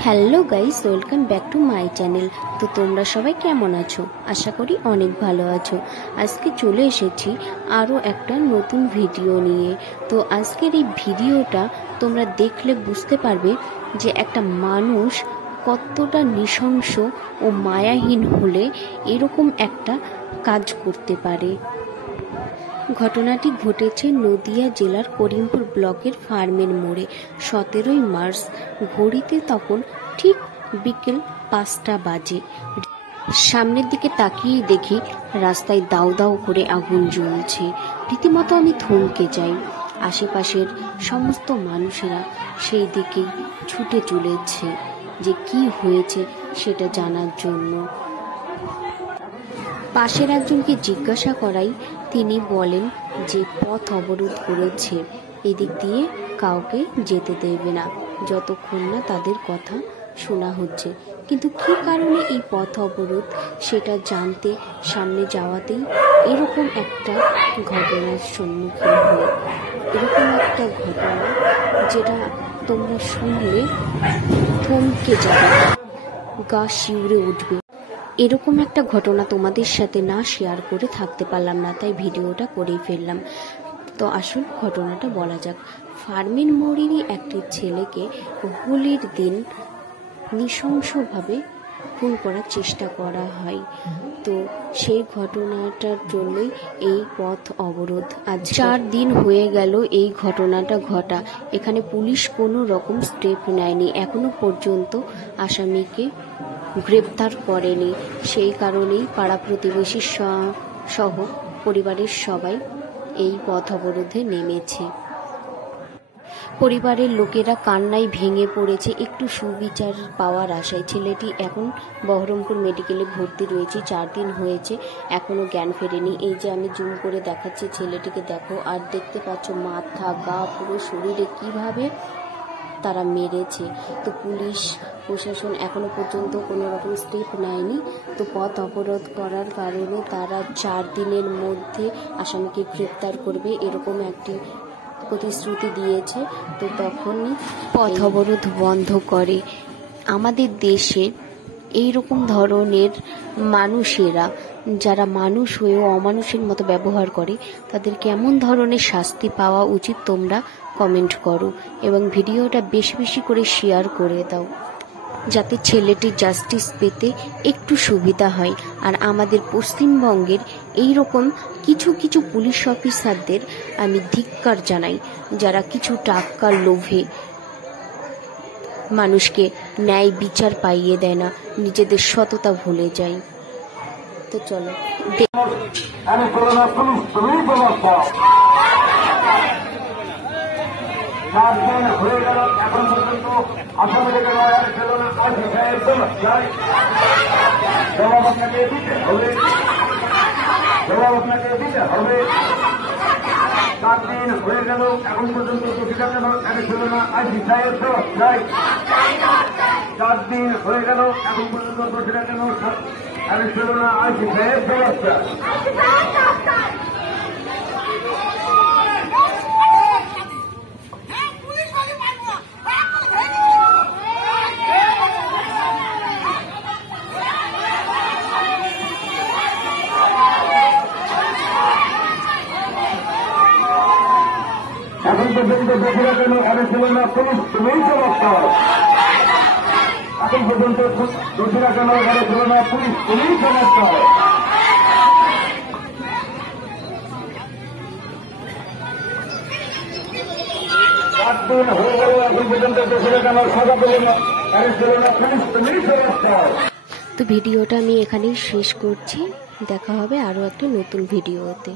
Hello guys, welcome back to my channel. তো তোমরা সবাই কেমন আছো? আশা করি অনেক ভালো আছো। আজকে চলে এসেছি আরও একটা নতুন ভিডিও নিয়ে। তো আজকের এই ভিডিওটা তোমরা দেখলে বুঝতে পারবে যে একটা মানুষ কতটা নৃশংস ও মায়াহীন হলে এরকম একটা কাজ করতে পারে। ঘটনাটি ঘটেছে নদিয়া জেলার করিমপুর ব্লকের ফার্মের মোড়ে 17ই মার্চ। ঘড়িতে তখন ঠিক বিকেল 5টা বাজে। সামনের দিকে তাকিয়ে দেখি রাস্তায় দাউ দাউ করে আগুন জ্বলছে। রীতিমতো আমি থমকে যাই। আশেপাশের সমস্ত মানুষেরা সেই দিকে ছুটে চলেছে যে কি হয়েছে সেটা জানার জন্য। পাশের একজনকে জিজ্ঞাসা করাই তিনি বলেন যে পথ অবরোধ করেছে, এদিক দিয়ে কাউকে যেতে দেবে না যতক্ষণ না তাদের কথা শোনা হচ্ছে। কিন্তু কী কারণে এই পথ অবরোধ সেটা জানতে সামনে যাওয়াতেই এরকম একটা ঘটনার সম্মুখীন হই। এরকম একটা ঘটনা যেটা তোমরা শুনলে থমকে যাবে, গা শিউরে উঠবে। এরকম একটা ঘটনা তোমাদের সাথে না শেয়ার করে থাকতে পারলাম না, তাই ভিডিওটা করেই ফেললাম। তো আসল ঘটনাটা বলা যাক। ফার্মের মোড়েরই একটি ছেলেকে হোলির দিন নৃশংসভাবে খুন করার চেষ্টা করা হয়। তো সেই ঘটনাটার জন্যই এই পথ অবরোধ। আজ 4 দিন হয়ে গেল এই ঘটনাটা ঘটা। এখানে পুলিশ কোনো রকম স্টেপ নেয়নি, এখনো পর্যন্ত আসামিকে গ্রেপ্তার করেনি। সেই কারণেই পাড়া প্রতিবেশী সহ পরিবারের সবাই এই পথ অবরোধে নেমেছে। পরিবারের লোকেরা কান্নায় ভেঙে পড়েছে একটু সুবিচার পাওয়ার আশায়। ছেলেটি এখন বহরমপুর মেডিকেলে ভর্তি রয়েছে। 4 দিন হয়েছে, এখনো জ্ঞান ফেরেনি। এই যে আমি জুম করে দেখাচ্ছি ছেলেটিকে, দেখো। আর দেখতে পাচ্ছ মাথা, গা, পুরো শরীরে কিভাবে তারা মেরেছে। তো পুলিশ প্রশাসন এখনো পর্যন্ত কোনো রকম স্টেপ নেয়নি। তো পথ অবরোধ করার কারণে তারা 4 দিনের মধ্যে আসামিকে গ্রেপ্তার করবে এরকম একটি প্রতিশ্রুতি দিয়েছে। তো তখনই পথ অবরোধ বন্ধ করে। আমাদের দেশে এইরকম ধরনের মানুষেরা যারা মানুষ হয়েও অমানুষের মতো ব্যবহার করে তাদের কেমন ধরনের শাস্তি পাওয়া উচিত তোমরা কমেন্ট করো এবং ভিডিওটা বেশি বেশি করে শেয়ার করে দাও, যাতে ছেলেটির জাস্টিস পেতে একটু সুবিধা হয়। আর আমাদের পশ্চিমবঙ্গের এই রকম কিছু কিছু পুলিশ অফিসারদের আমি ধিক্কার জানাই, যারা কিছু টাকার লোভে মানুষকে ন্যায় বিচার পাইয়ে দেয় না, নিজেদের সততা ভুলে যায়। তো চলো হয়ে গেল এখন পর্যন্ত আসামিকে জবাব আপনাকে দিতে হবে, জবাব আপনাকে দিতে হবে। 4 দিন হয়ে গেল এখন পর্যন্ত দোষীরা কেন আগে ছিল না আইসি সাহেব যাই। 4 দিন হয়ে গেল এখন পর্যন্ত দোষীরা কেন আগে ছিল না আইসি সাহেব ব্যবস্থা। এখন পর্যন্ত দোষীরা কেন আগে ছিল না পুলিশ তুমিই ব্যবস্থা। এখন পর্যন্ত দোষীরা কেন আগে ছিল না পুলিশ তুমিই ব্যবস্থা। 4 দিন হয়ে গেল এখন পর্যন্ত দোষীরা কেন সাজা পেল না আগে ছিল না পুলিশ তুমিই ব্যবস্থা। তো ভিডিওটা আমি এখানেই শেষ করছি। দেখা হবে আরও একটা নতুন ভিডিওতে।